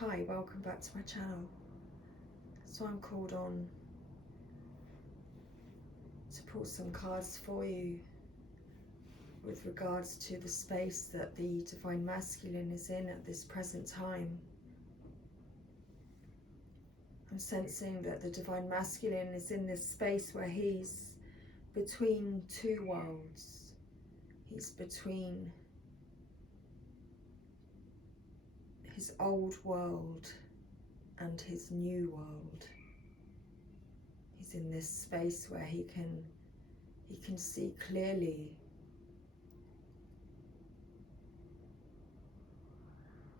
Hi, welcome back to my channel. So I'm called on to pull some cards for you with regards to the space that the Divine Masculine is in at this present time. I'm sensing that the Divine Masculine is in this space where he's between two worlds. He's between his old world and his new world. He's in this space where he can see clearly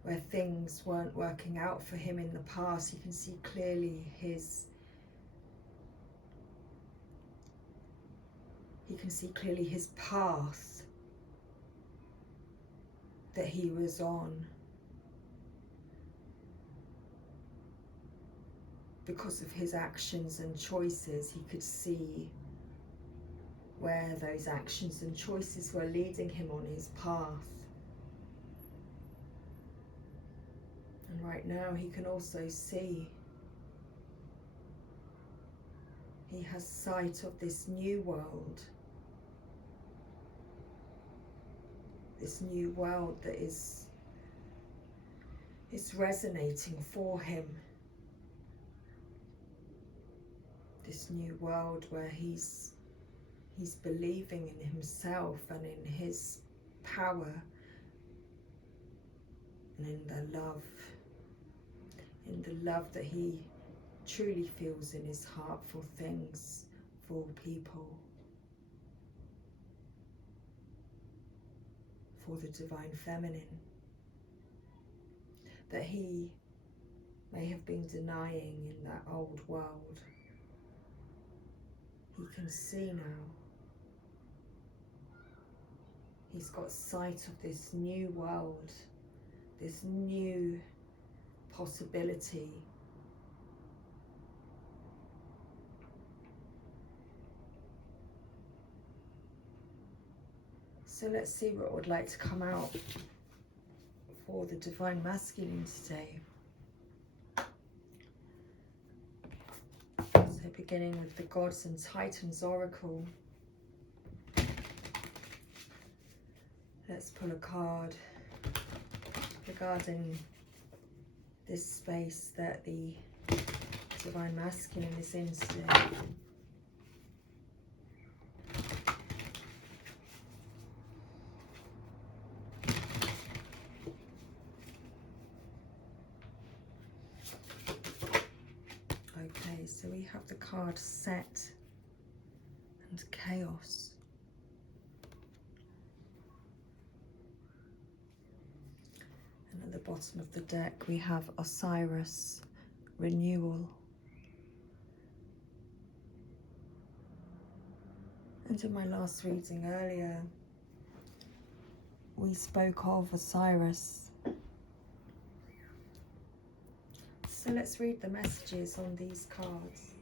where things weren't working out for him in the past. He can see clearly his path that he was on because of his actions and choices. He could see where those actions and choices were leading him on his path. And right now he can also see, he has sight of this new world. This new world that is resonating for him. This new world where he's believing in himself and in his power and in the love that he truly feels in his heart for things, for people, for the Divine Feminine, that he may have been denying in that old world. He can see now. He's got sight of this new world, this new possibility. So let's see what would like to come out for the Divine Masculine today. So beginning with the Gods and Titans Oracle. Let's pull a card regarding this space that the Divine Masculine is in today. Okay, so we have the card Set and Chaos. And at the bottom of the deck we have Osiris, Renewal. And in my last reading earlier, we spoke of Osiris. So let's read the messages on these cards.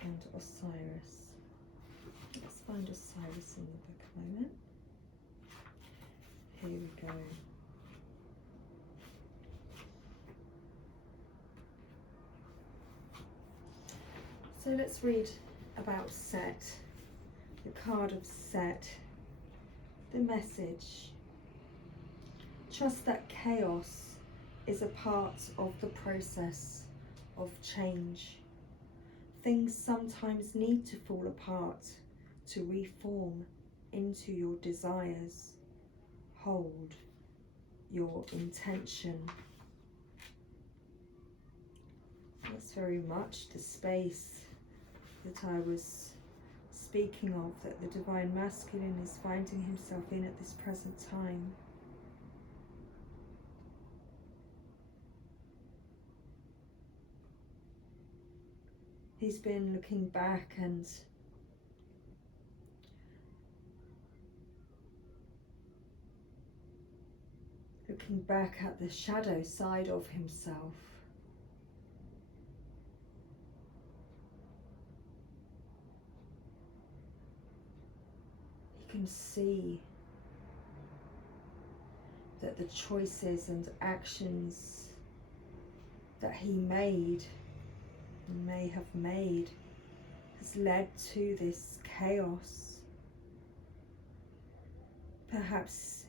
And Osiris. Let's find Osiris in the book a moment. Here we go. So let's read about Set, the card of Set, the message. Trust that chaos is a part of the process of change. Things sometimes need to fall apart to reform into your desires. Hold your intention. That's very much the space that I was speaking of, that the Divine Masculine is finding himself in at this present time. He's been looking back and looking back at the shadow side of himself. can see that the choices and actions that he may have made has led to this chaos. Perhaps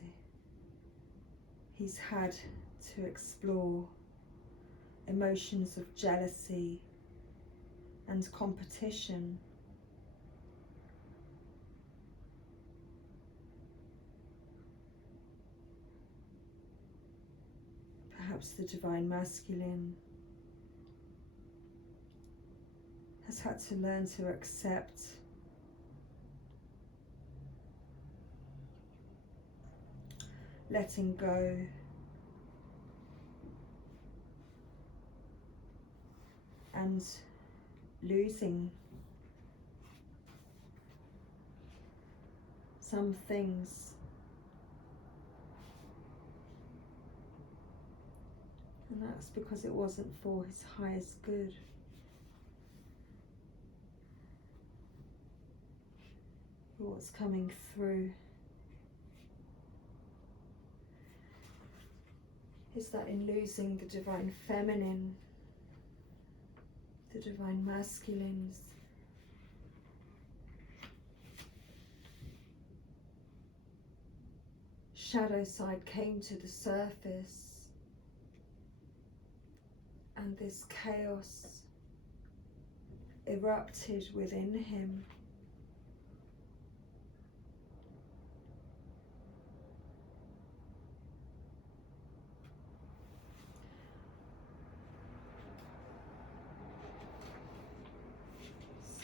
he's had to explore emotions of jealousy and competition. Perhaps the divine masculine has had to learn to accept letting go and losing some things. And that's because it wasn't for his highest good. What's coming through is that in losing the divine feminine, the divine masculines, shadow side came to the surface, and this chaos erupted within him.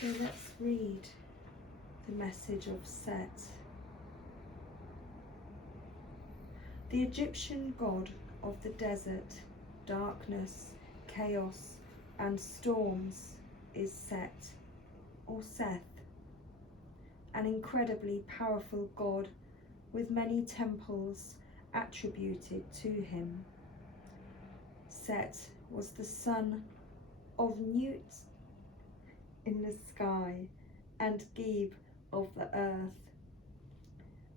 So let's read the message of Set. The Egyptian god of the desert, darkness, chaos, and storms is Set, or Seth, an incredibly powerful god with many temples attributed to him. Set was the son of Nut in the sky and Geb of the earth,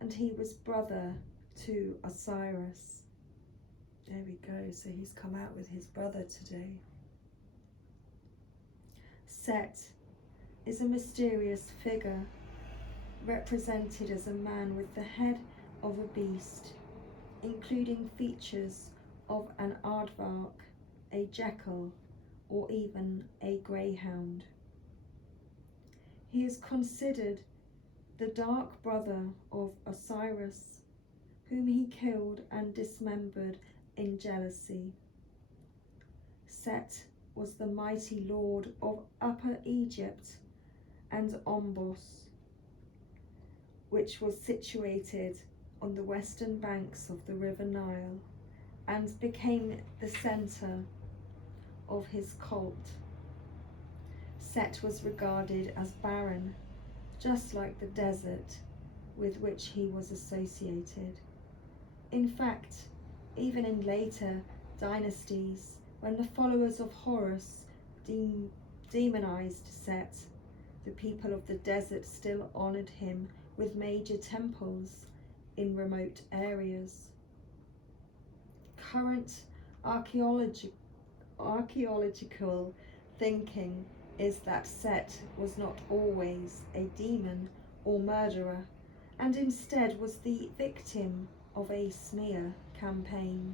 and he was brother to Osiris. There we go, so he's come out with his brother today. Set is a mysterious figure represented as a man with the head of a beast, including features of an aardvark, a jackal, or even a greyhound. He is considered the dark brother of Osiris, whom he killed and dismembered in jealousy. Set was the mighty lord of Upper Egypt and Ombos, which was situated on the western banks of the River Nile, and became the centre of his cult. Set was regarded as barren, just like the desert with which he was associated. In fact, even in later dynasties, when the followers of Horus demonized Set, the people of the desert still honored him with major temples in remote areas. Current archaeological thinking is that Set was not always a demon or murderer, and instead was the victim of a smear campaign.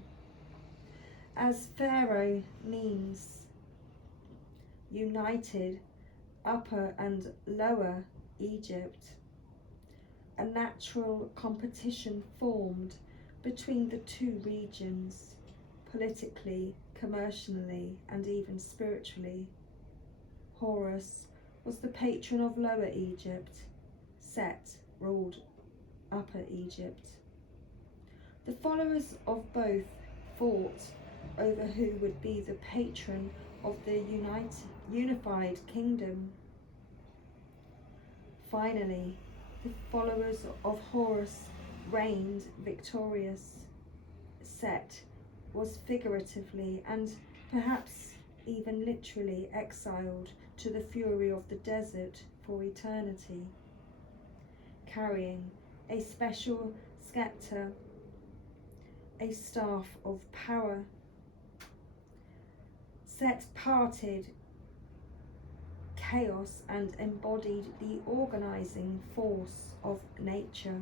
As Pharaoh means united Upper and Lower Egypt, a natural competition formed between the two regions, politically, commercially, and even spiritually. Horus was the patron of Lower Egypt. Set ruled Upper Egypt. The followers of both fought over who would be the patron of the unified kingdom. Finally, the followers of Horus reigned victorious. Set was figuratively and perhaps even literally exiled to the fury of the desert for eternity, carrying a special scepter, a staff of power. Set parted chaos and embodied the organizing force of nature.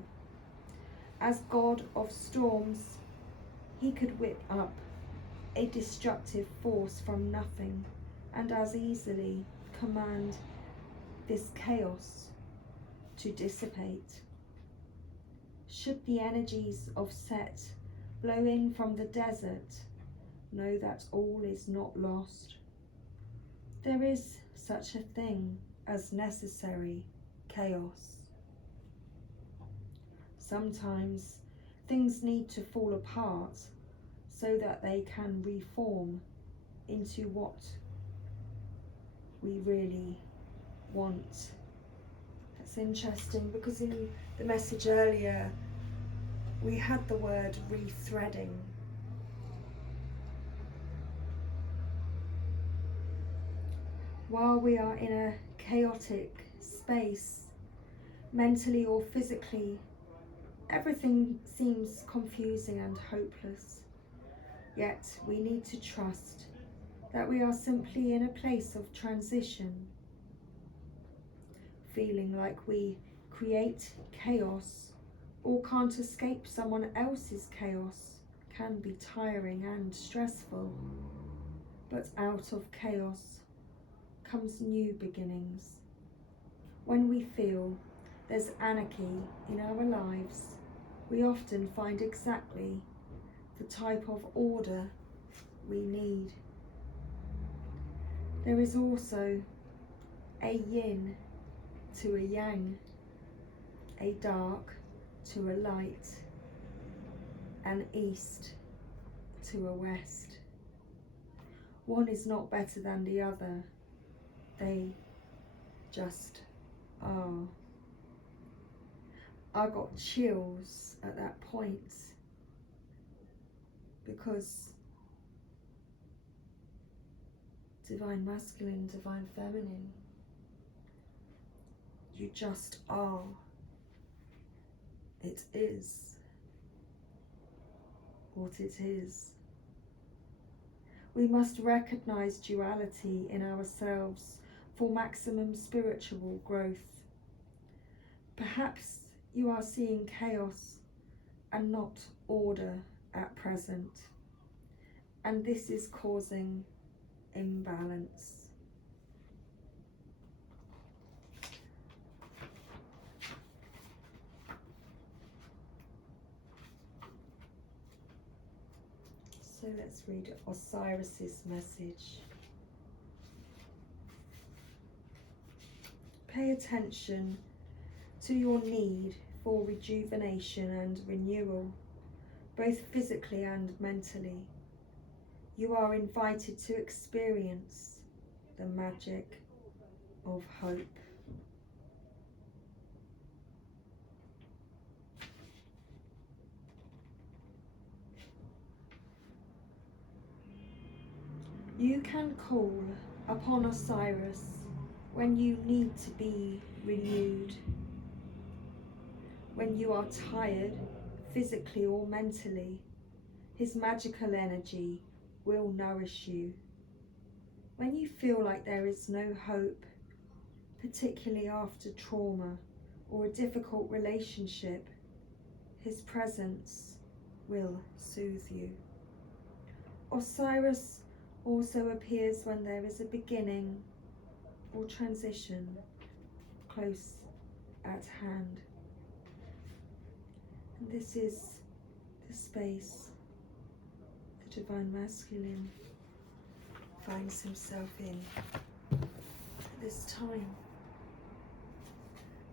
As god of storms, he could whip up a destructive force from nothing and as easily command this chaos to dissipate. Should the energies of Set blow in from the desert, know that all is not lost. There is such a thing as necessary chaos. Sometimes things need to fall apart so that they can reform into what we really want. That's interesting because in the message earlier we had the word rethreading. While we are in a chaotic space, mentally or physically, everything seems confusing and hopeless. Yet we need to trust that we are simply in a place of transition. Feeling like we create chaos or can't escape someone else's chaos can be tiring and stressful. But out of chaos comes new beginnings. When we feel there's anarchy in our lives, we often find exactly the type of order we need. There is also a yin to a yang, a dark to a light, an east to a west. One is not better than the other. They just are. I got chills at that point because divine masculine, divine feminine, you just are. It is what it is. We must recognize duality in ourselves for maximum spiritual growth. Perhaps you are seeing chaos and not order at present, and this is causing imbalance. So let's read Osiris's message. Pay attention to your need for rejuvenation and renewal, both physically and mentally. You are invited to experience the magic of hope. You can call upon Osiris when you need to be renewed, when you are tired, physically or mentally. His magical energy will nourish you. When you feel like there is no hope, particularly after trauma or a difficult relationship, his presence will soothe you. Osiris also appears when there is a beginning or transition close at hand. And this is the space the divine masculine finds himself in at this time.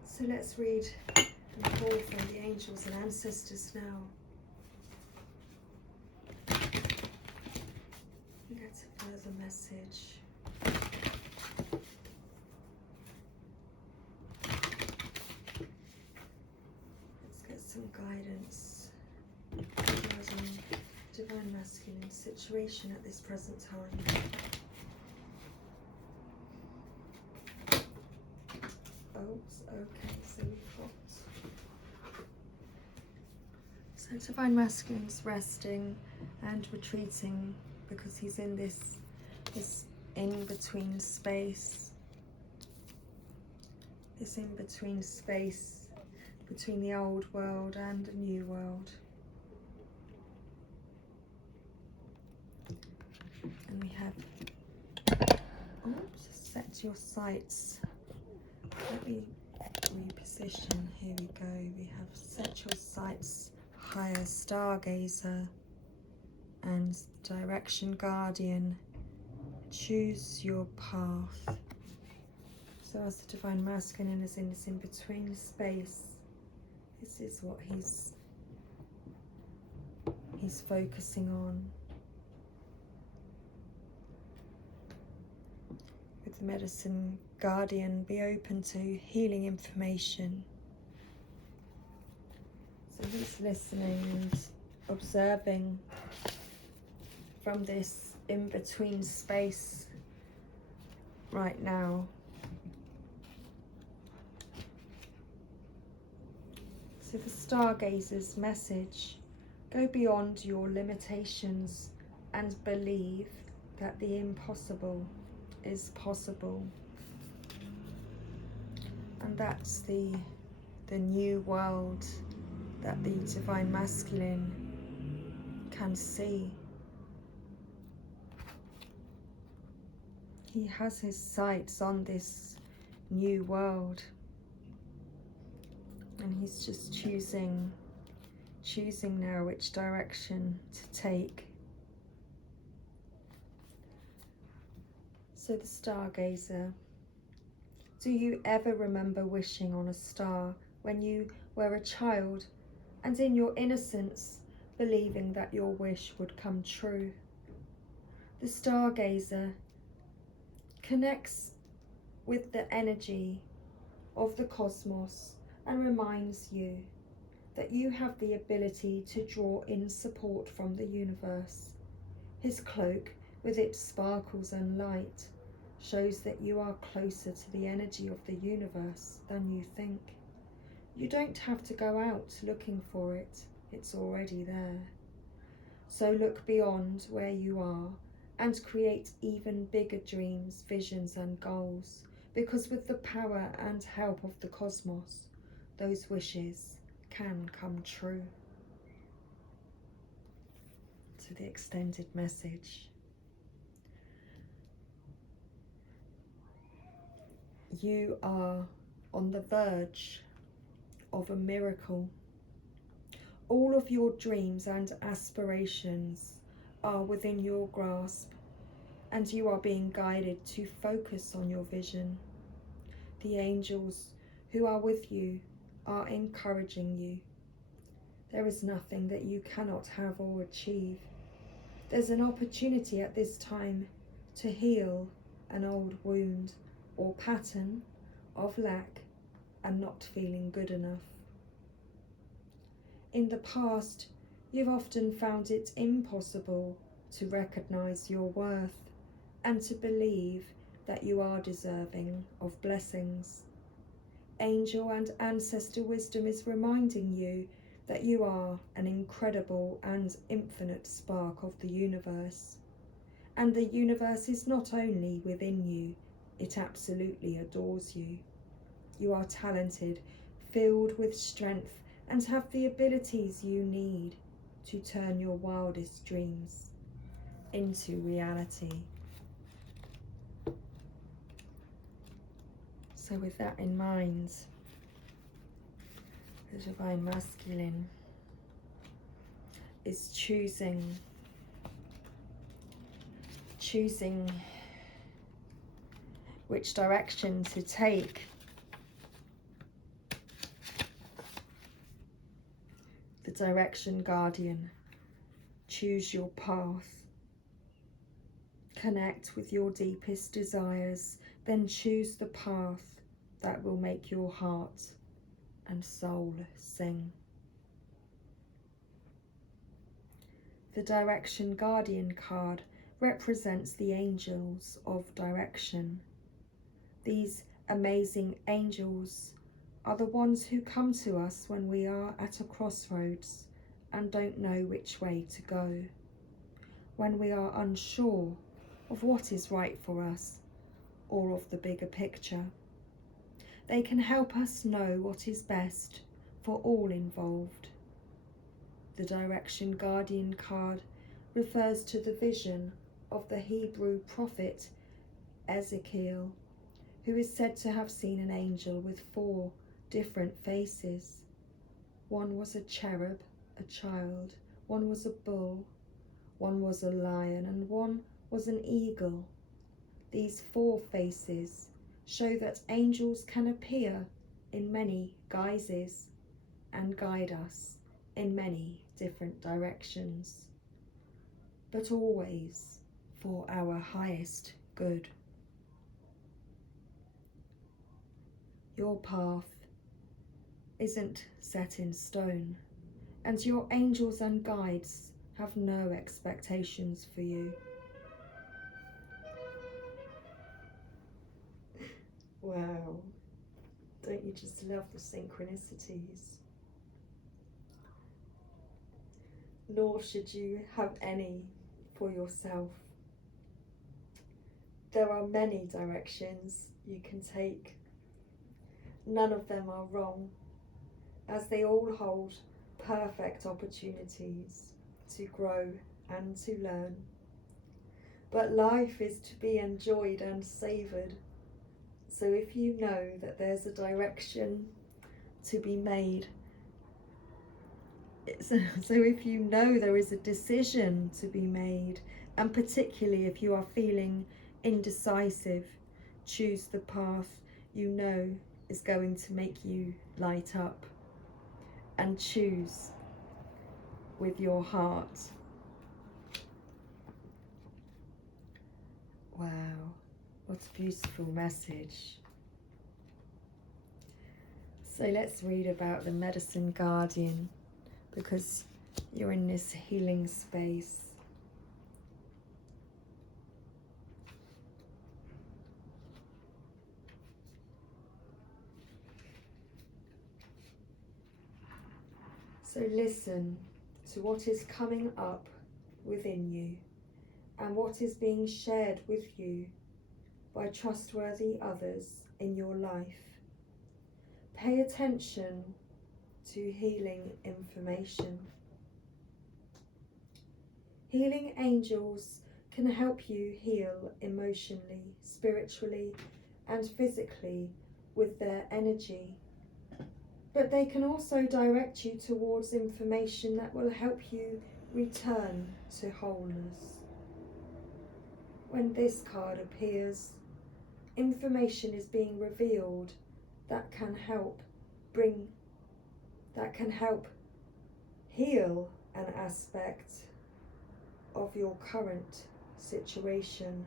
So let's read and call from the angels and ancestors now. We get a further message. Let's get some guidance regarding divine masculine situation at this present time. Oh, okay, so we've got So Divine Masculine's resting and retreating because he's in this in-between space. This in-between space between the old world and the new world. And we have, set your sights. Let me reposition. Here we go. We have set your sights higher, stargazer, and direction guardian. Choose your path. So as the Divine Masculine is in this in-between space, this is what he's focusing on. With the Medicine Guardian, be open to healing information. So he's listening and observing from this in-between space right now. So the Stargazer's message: go beyond your limitations and believe that the impossible is possible. And that's the new world that the Divine Masculine can see. He has his sights on this new world, and he's just choosing now which direction to take. So the Stargazer: do you ever remember wishing on a star when you were a child, and in your innocence believing that your wish would come true? The Stargazer connects with the energy of the cosmos and reminds you that you have the ability to draw in support from the universe. His cloak, with its sparkles and light, shows that you are closer to the energy of the universe than you think. You don't have to go out looking for it, it's already there. So look beyond where you are and create even bigger dreams, visions and goals, because with the power and help of the cosmos, those wishes can come true. To the extended message: you are on the verge of a miracle. All of your dreams and aspirations are within your grasp, and you are being guided to focus on your vision. The angels who are with you are encouraging you. There is nothing that you cannot have or achieve. There's an opportunity at this time to heal an old wound or pattern of lack and not feeling good enough. In the past, you've often found it impossible to recognize your worth and to believe that you are deserving of blessings. Angel and ancestor wisdom is reminding you that you are an incredible and infinite spark of the universe. And the universe is not only within you, it absolutely adores you. You are talented, filled with strength, and have the abilities you need to turn your wildest dreams into reality. So with that in mind, the Divine Masculine is choosing which direction to take. The Direction Guardian: choose your path. Connect with your deepest desires, then choose the path that will make your heart and soul sing. The Direction Guardian card represents the angels of direction. These amazing angels are the ones who come to us when we are at a crossroads and don't know which way to go, when we are unsure of what is right for us or of the bigger picture. They can help us know what is best for all involved. The Direction Guardian card refers to the vision of the Hebrew prophet Ezekiel, who is said to have seen an angel with 4 different faces. One was a cherub, a child, one was a bull, one was a lion, and one was an eagle. These 4 faces show that angels can appear in many guises and guide us in many different directions, but always for our highest good. Your path isn't set in stone, and your angels and guides have no expectations for you. Wow, don't you just love the synchronicities? Nor should you have any for yourself. There are many directions you can take. None of them are wrong, as they all hold perfect opportunities to grow and to learn. But life is to be enjoyed and savoured. So if you know that there's a direction to be made, so if you know there is a decision to be made, and particularly if you are feeling indecisive, choose the path you know is going to make you light up, and choose with your heart. Wow, what a beautiful message. So let's read about the Medicine Guardian, because you're in this healing space. So listen to what is coming up within you and what is being shared with you by trustworthy others in your life. Pay attention to healing information. Healing angels can help you heal emotionally, spiritually, and physically with their energy. But they can also direct you towards information that will help you return to wholeness. When this card appears, information is being revealed that can help heal an aspect of your current situation,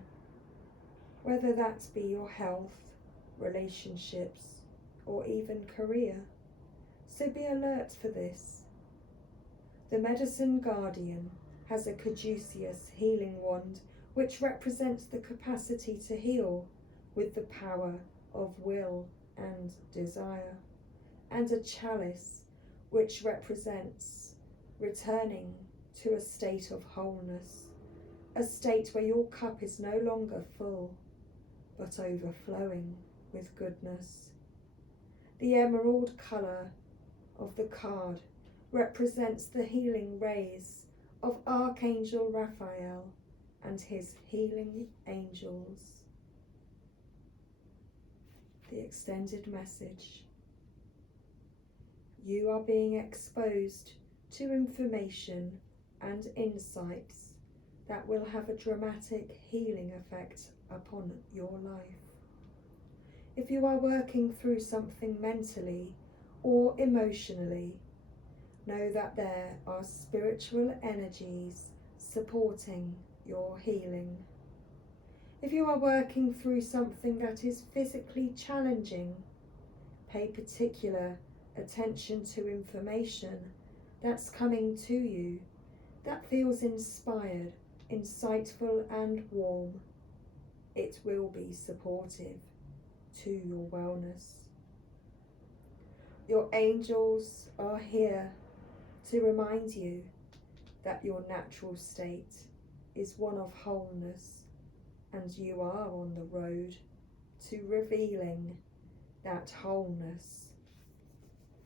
whether that be your health, relationships, or even career. So be alert for this. The Medicine Guardian has a caduceus healing wand, which represents the capacity to heal with the power of will and desire, and a chalice, which represents returning to a state of wholeness, a state where your cup is no longer full, but overflowing with goodness. The emerald colour of the card represents the healing rays of Archangel Raphael and his healing angels. The extended message. You are being exposed to information and insights that will have a dramatic healing effect upon your life. If you are working through something mentally or emotionally, know that there are spiritual energies supporting your healing. If you are working through something that is physically challenging, pay particular attention to information that's coming to you that feels inspired, insightful, and warm. It will be supportive to your wellness. Your angels are here to remind you that your natural state is one of wholeness, and you are on the road to revealing that wholeness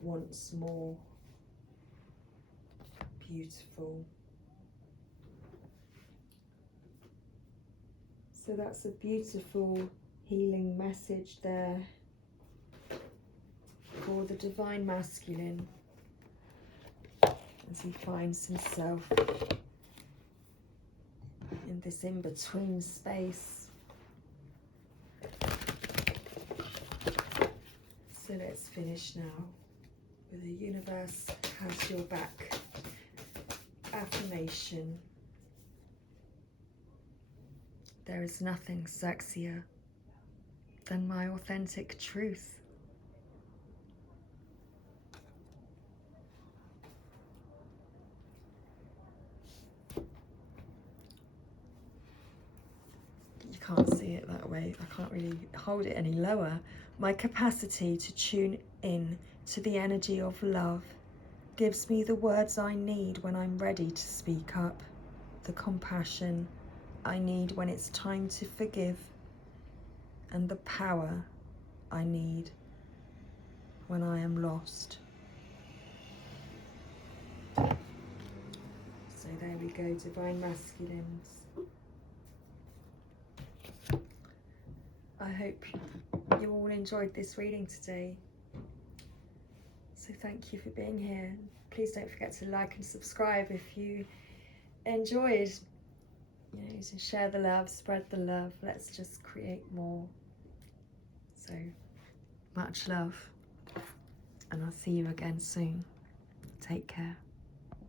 once more. Beautiful. So that's a beautiful healing message there for the Divine Masculine as he finds himself in this in-between space. So let's finish now with the universe has your back affirmation. There is nothing sexier than my authentic truth. You can't see it that way. I can't really hold it any lower. My capacity to tune in to the energy of love gives me the words I need when I'm ready to speak up, the compassion I need when it's time to forgive, and the power I need when I am lost. So there we go, Divine Masculines. I hope you all enjoyed this reading today. So thank you for being here. Please don't forget to like and subscribe if you enjoyed. You know, to share the love, spread the love. Let's just create more. So much love, and I'll see you again soon. Take care.